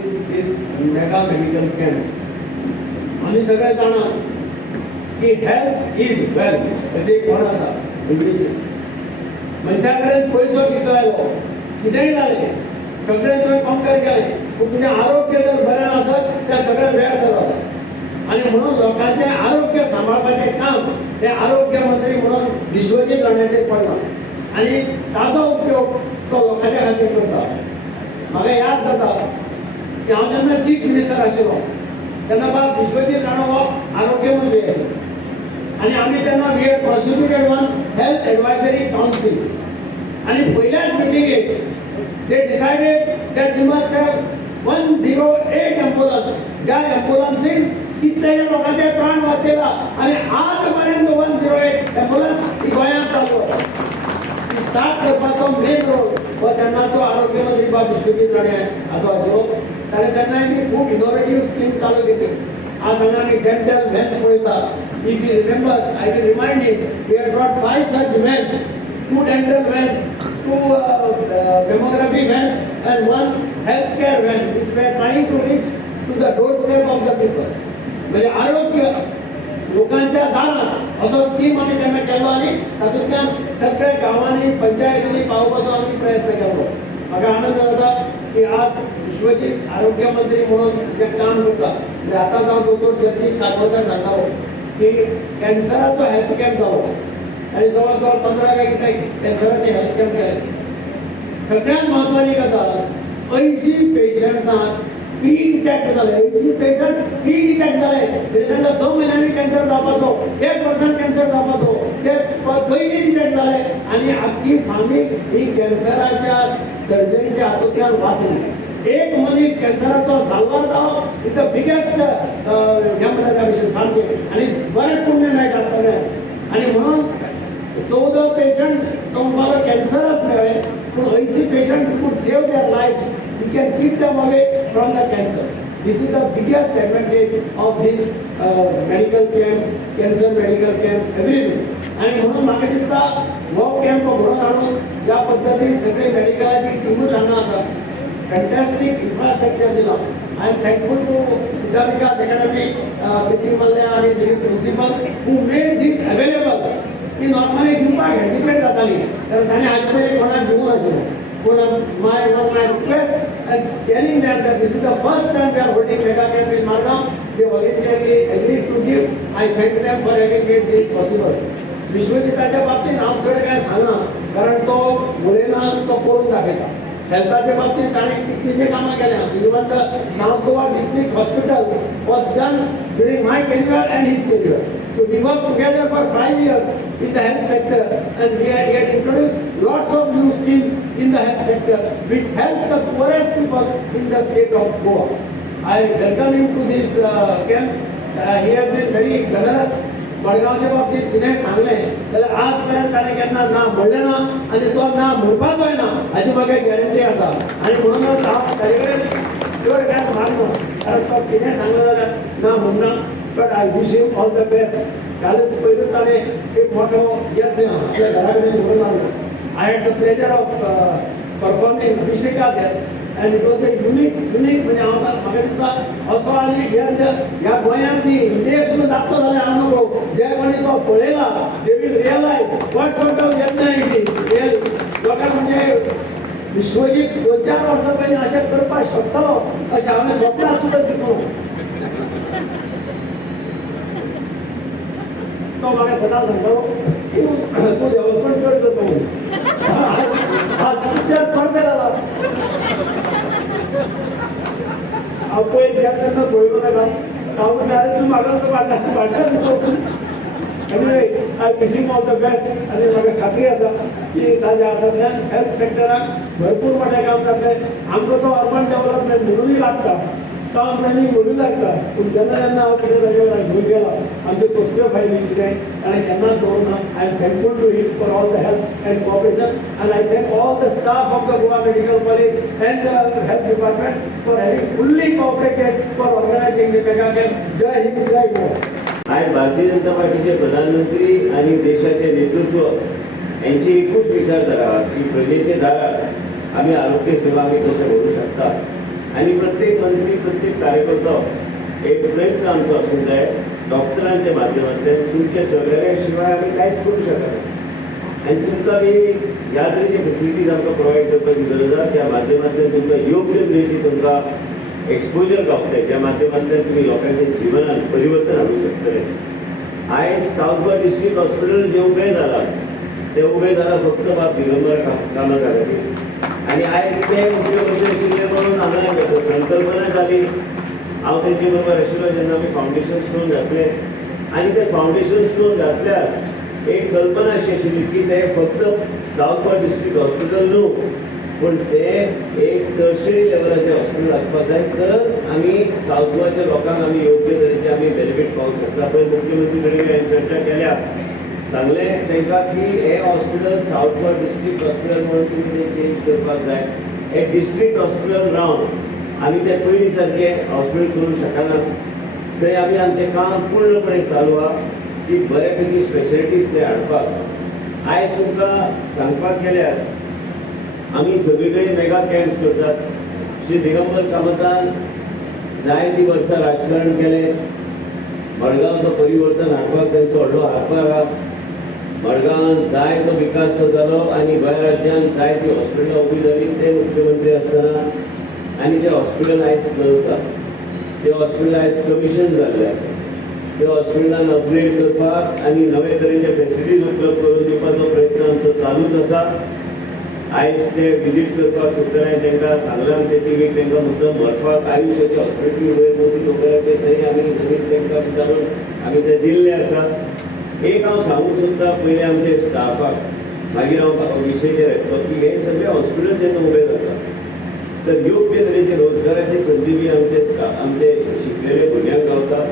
Mega medical camp आम्ही सगळे जाणा की हेल्थ इज वेल्थ असे कोण आसा इंग्लिशीन मनशा कडेन पयसो कितलो आयलो कितेंय जालें सगळें तुवें कंपेर केलें पूण तुजें आरोग्य जर बरें आसत तें सगळें व्यर्थ जाता आनी म्हणून लोकांचें आरोग्य सांबाळपाचें काम ते आरोग्य मंत्री म्हणून विश्वजीत राण्याचेर पडला आनी ताचो उपयोग तो लोकांच्या खातीर करता म्हाका याद जाता की हांव जेन्ना चीफ मिनिस्टर आशिल्लो तेन्ना बाब विश्वजीत राणा हो आरोग्य मंत्री आनी आमी तेन्ना we had constituted one health advisory council आनी पयल्याच मिटिंगेक they decided that we must have 108 ambulance ज्या एम्ब्युलन्सीन कितलेशे लोकांचे प्राण वाचयला आनी आज पर्यंत 108 एम्ब्युलन्स ही गोंयांत चालू आसा स्टार्ट करपाचो मेन रोल हो तेन्नाचो आरोग्य मंत्री बाब विश्वजीत राणे हाचो आशिल्लो ताणें तेन्ना खूब इनोवेटीव स्कीम चालू केली आज हांगा आमी डेंटल व्हॅन्स पळयता if you remember I will remind you we had brought 5 such vans 2 dental vans 2 mammography vans and 1 healthcare van which were trying to reach to the doorstep of the people म्हणजे आरोग्य लोकांच्या दारात असो scheme आमी तेन्ना केलो आनी तातूंतल्यान सगळ्या गांवांनी पंचायतींनी पावपाचो आमी प्रयत्न केलो म्हाका आनंद जाता की आज विश्वजीत आरोग्य मंत्री म्हणून जे काम करता म्हणजे आतां हांव दोतोर जगदीश काटोळकर सांगतालो की कॅन्सराचो हेल्थ कॅम्प जालो आनी जवळ जवळ 15 काय कितें कॅन्सराचे हेल्थ कॅम्प केले सगळ्यांत म्हत्वाची गजाल 80 पेशंट्सांक प्री डिटेक्ट जाले 80 पेशंट प्री डिटेक्ट जाले म्हणजे तांकां 6 म्हयन्यांनी कॅन्सर जावपाचो 1% कॅन्सर जावपाचो ते पयलीं डिटेक्ट जाले आनी आख्खी फामील ही कॅन्सराच्या सर्जरीच्या हातूंतल्यान वाचली एक मनीस कॅन्सराचो साल्वार जावप इज द बिगेस्ट हें म्हणटा त्या भशेन सामकें आनी बरें पुण्य मेळटा सगळ्यांक आनी म्हणून 14 पेशंट तो म्हणपाक कॅन्सरच मेळ्ळे पूण 80 patient could save their life we can keep them away from the cancer. This is the biggest advantage of these medical camps, cancer medical camps, everything. आणि म्हणून म्हाका दिसता हो कॅम्प घडोवन हाडून ज्या पद्दतीन सगळी मेडिकलाची टिमूच हांगा आसा फॅन्टॅस्टीक इन्फ्रास्ट्रक्चर दिला I am thankful to Vidya Vikas Academy Priti Mallya आणि तेजी principal who made these available ती नॉर्मली दिवपाक हेजिटेट जाताली तर ताणें आज पयलीं कोणाक दिवूं नाशिल्लें but my request and telling them that this is the first time they are holding mega camp in Margam, they voluntarily agreed to give. I thank them for having made this possible. विश्वजिताच्या बाबतीत हांव चड काय सांगना कारण तो उलयना तो करून दाखयता हेल्थाच्या बाबतीत ताणें कितलींशीं कामां केल्या even the south Goa district hospital was done during my tenure end his tenure. So we worked together for 5 years in the health sector and we had introduced lots of new schemes in the health sector which help the poorest people in the state of Goa. I welcome him to this camp. He has been very generous. मडगावच्या बाबतीत तिणें सांगलें जाल्यार आज पर्यंत ताणें केन्ना ना म्हणलें ना आनी तो ना म्हणपाचोय ना हाची म्हाका गॅरंटी आसा आनी म्हणूनच हांव ताजे कडेन चड कांय मागना कारण तो कितें सांगलें जाल्यार ना म्हणना but I wish you all the best. कालच पयलीं ताणें एक मोठो यत्न आपल्या घरा कडेन म्हणून हाडलो. I had the pleasure of performing अभिषेका there and it was a unique म्हणजे हांव म्हाका दिसता असो आनी ह्या गोंयांत न्ही इंडियेक सुद्दां जातलो जाल्यार अनुभव जे कोणी तो पळयला they will realise what sort of यत्न इट इज रियली लोकांक म्हणजे विश्वजीत 2-4 वर्सां पयलीं अशें करपाक शकतलो अशें हांवें स्वप्नां सुद्दां दिवं तो म्हाका सदांच सांगतालो तूं देवस्थान चड करता म्हणून आज तुज्यात पडदे जाला हांव पळय तेन्ना पळयलो नाका हांव म्हणलें तूं म्हाका तो वाडटा anyway I wish you all the best आनी म्हाका खात्री आसा की ताज्या हातांतल्यान हेल्थ सेक्टराक भरपूर मोठें काम जातलें. आमकां तो अर्बन डेव्हलपमेंट म्हणूनय लागता टावन प्लॅनिंग म्हणून लागता पूण जेन्ना जेन्ना हांव कितें ताजे वांगडा घेवन गेला आमच्यो कसल्यो फायली कितें ताणें केन्नाच दवरना. I am thankful to him for all the help and cooperation and I thank all the staff of the Goa medical college and the health department for having fully cooperated for organising the mega camp. जय हिंद जय गोवा. आज भारतीय जनता पार्टीचे प्रधानमंत्री आणि देशाचे नेतृत्व यांची एकूच विचारधारा की प्रजेचे दारात आम्ही आरोग्य सेवा आम्ही कशा भरू शकता आणि प्रत्येक मंत्री प्रत्येक कार्यकर्ता एक प्रयत्न आमचो आसूंक जाय डॉक्टरांच्या माध्यमांतल्यान तुमच्या सहकार्या शिवाय आमी कांयच करूं शकना आनी तुमकां बी ह्या तरेचे फेसिलिटीज आमकां प्रोवायड करपाची गरज आसा त्या माध्यमांतल्यान तुमकां योग्य तरेची तुमकां एक्सपोजर गावतलें ज्या माध्यमांतल्यान तुमी लोकांच्या जिवनात परिवर्तन हाडूंक शकतले आयज सावथ गोवा डिस्ट्रिक्ट हॉस्पिटल जे उबें जालां ते उबें जालां फक्त बाब दिगंबर कामता खातीर आनी आयज ते मुख्यमंत्री आशिल्ले म्हणून हांगा संकल्पना जाली हांव तेंचे बरोबर आशिल्लो जेन्ना आमी फावंडेशन स्टोन घातले आनी ते फावंडेशन स्टोन घातल्यार एक कल्पना अशी आशिल्ली की ते फक्त सावथ गोवा डिस्ट्रिक्ट हॉस्पिटल न्हू पूण ते एक टर्शरी लेवलाचें हॉस्पिटल आसपाक जाय तरच आमी सावथ गोवाच्या लोकांक आमी योग्य तरेचे आमी बेनिफीट पावूंक शकता पळय मुख्यमंत्री कडेन हांवें चर्चा केल्या सांगलें तांकां की हे hospital south Goa district hospital म्हणून तुमी तें चेंज करपाक जाय हे डिस्ट्रिक्ट हॉस्पिटल रावन आमी ते पयलीं सारकें हॉस्पिटल करूंक शकना थंय आमी आमचें काम पूर्णपणे चालू आहा की बऱ्यापैकी स्पेशलिटीज ते हाडपाक आयज तुमकां सांगपाक गेल्यार आमी सगळीकडे मेगा कॅम्प्स करतात श्री दिगंबर कामतान जायतीं वर्सां राजकारण केलें मडगांवचो परिवर्तन हाडपाक तांचो व्हडलो हातभार आहा मडगांवान जायतो विकास जालो आनी गोंय राज्यांत जायतीं हॉस्पिटलां उबी जालीं ते मुख्यमंत्री आसतना आनी ते हॉस्पिटल आयज चलता ते हॉस्पिटल आयज कमिशन जाल्ले आसा ते हॉस्पिटलान अपग्रेड करपाक आनी नवे तरेचे फेसिलिटीज उपलब्ध करून दिवपाचो प्रयत्न आमचो चालूच आसा आयज ते विजीट करपाक सोदताले तांकां सांगलां आमच्या टिमीक तांकां मुद्दम व्हरपाक आयुश्याचे हॉस्पिटल वयर मोदी लोकांचे थंय आमी नवीन तांकां विचारून आमी ते दिल्ले आसा एक हांव सांगूंक सोदतां पयलीं आमच्या स्टाफाक मागीर हांव विशयचेर येतलो की हे सगळे हॉस्पिटल जेन्ना उबे जाता तर योग्य तरेचे रोजगाराची संदी बी आमचे शिकलेले भुरग्यांक गावता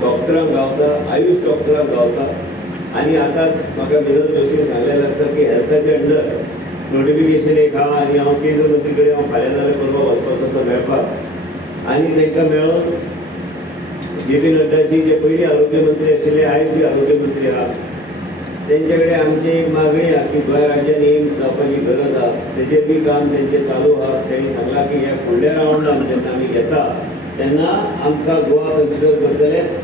डॉक्टरांक गावता आयुश डॉक्टरांक गावता आनी आतांच म्हाका मिनल जोशीन सांगलेलें आसा की हेल्थाचे अंडर नोटिफिकेशन एक आहा आनी हांव केंद्र मंत्री कडेन हांव फाल्यां जाल्यार परवा वचपाचो आसा मेळपाक आनी तांकां मेळोन जे पी नड्डाजी जे पयलीं आरोग्य मंत्री आशिल्ले आयज बी आरोग्य मंत्री आहा तेंचे कडेन आमची एक मागणी आहा की गोंय राज्यान एम्स जावपाची गरज आहा तेजेर बी काम तेंचें चालू आहा तेणी सांगलां की ह्या फुडल्या रावंडान जेन्ना आमी घेता तेन्ना आमकां गोवा कन्सिडर करतलेच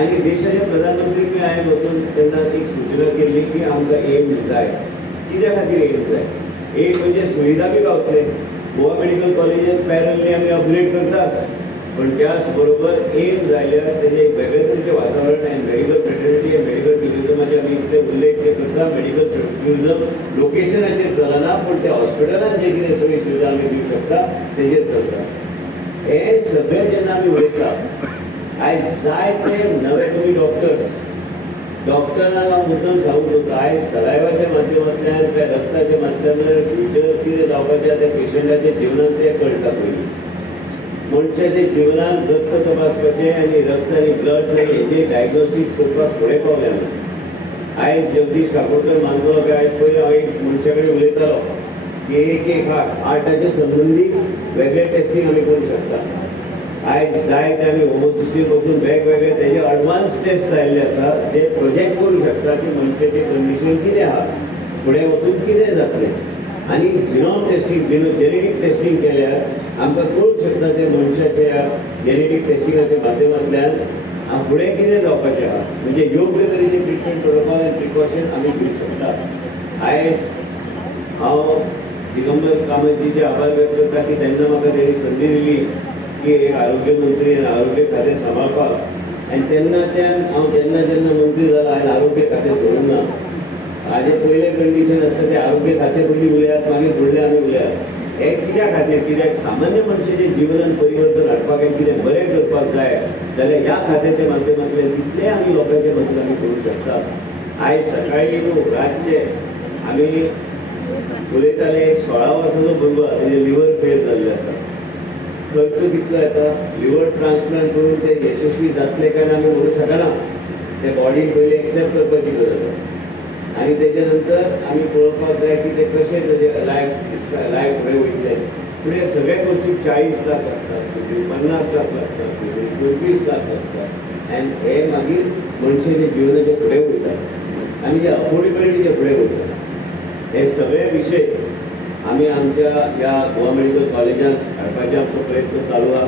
आनी देशाच्या प्रधानमंत्रीक बी हांवें वचून तेन्ना एक सूचना केल्ली की आमकां एम्स जाय कित्या खातीर एम्स जाय एक म्हणजे सुविधा बी गावतले गोवा मेडिकल कॉलेजीन पॅरलली आमी अपग्रेड करताच पण त्याच बरोबर एम्स जाल्यार तेजें एक वेगळे तरेचें वातावरण आनी मेडिकल फ्रेटर्निटी आनी मेडिकल ट्युरिजमाचे आमी इतले उल्लेख ते करता मेडिकल ट्युरिजम लोकेशनाचेर चलना पूण त्या हॉस्पिटलान जे कितें सोयी सुविधा आमी दिवंक शकता तेजेर चलता हे सगळें जेन्ना आमी उलयता आयज जायते नवे तुमी डॉक्टरांक हांव मुद्दम सांगूंक सोदता आयज सलायवाच्या माध्यमांतल्यान त्या रक्ताच्या माध्यमांतल्यान फ्युचर कितें जावपाचें त्या पेशंटाच्या जिवनांत तें कळटा पयलींच मनशाच्या जिवनांत रक्त तपासपाचें आनी रक्त आनी ब्लड आनी हेजें डायग्नोस्टीक्स करपाक फुडें पावले आमी आयज जगदीश काकोडकर मानतलो की आयज पयलीं हांव एक मनशा कडेन उलयतालो की एक हार्टाचे संबंदीत वेगळे टेस्टींग आमी करूंक शकता आयज जायते आमी होमोसिस्टीन पासून वेगवेगळे तेजे एडवान्स टेस्ट जाल्ले आसा जे प्रोजेक्ट करूंक शकता की मनशाचें कंडिशन कितें आहा फुडें वचून कितें जातलें आनी जिनोम टेस्टींग जेनेटीक टेस्टींग केल्यार आमकां कळूंक शकता ते मनशाच्या जेनेटीक टेस्टिंगाच्या माध्यमांतल्यान फुडें कितें जावपाचें आहा म्हणजे योग्य तरेचे ट्रिटमेंट प्रोटोकॉल आनी प्रिकॉशन आमी घेवंक शकता आयज हांव दिगंबर कामतजीचे आभार व्यक्त करता की तेन्ना म्हाका तेणी संदी दिली की एक आरोग्य मंत्री आनी आरोग्य खातें सांबाळपाक आनी तेन्नाच्यान हांव जेन्ना जेन्ना मंत्री जालो हांवें आरोग्य खातें सोडूंक ना हाजें पयलें कंडिशन आसता तें आरोग्य खातें पयलीं उलयात मागीर फुडलें आमी उलयात हे कित्या खातीर कित्याक सामान्य मनशाचें जिवनांत परिवर्तन हाडपाक आनी कितें बरें करपाक जाय जाल्यार ह्या खात्याच्या माध्यमांतल्यान तितलें आमी लोकांचे मदत आमी करूंक शकतात आयज सकाळीं न्हू रातचें आमी उलयताले एक 16 वर्साचो भुरगो आहा तेजें लिवर फेल जाल्लें आसा खर्च कितलो येता लिवर ट्रान्सप्लांट करून ते यशस्वी जातले काय ना आमी म्हणूंक शकना ते बॉडी पयलीं एक्सेप्ट करपाची गरज आसा आनी तेजे नंतर आमी पळोवपाक जाय की ते कशें तेजें लायफ फुडें वयतलें फुडें सगळे गोश्टी 40 लाख लागतात 50 लाख लागतात 25 लाख लागतात आनी हे मागीर मनशाच्या जिवनाचे फुडें वयता आनी जे अफोर्डेबिलिटीचे फुडें वयता हे सगळे विशय आम्ही आमच्या या गोवा मेडिकल कॉलेजात हाडपाचे आमचो प्रयत्न चालू आहा.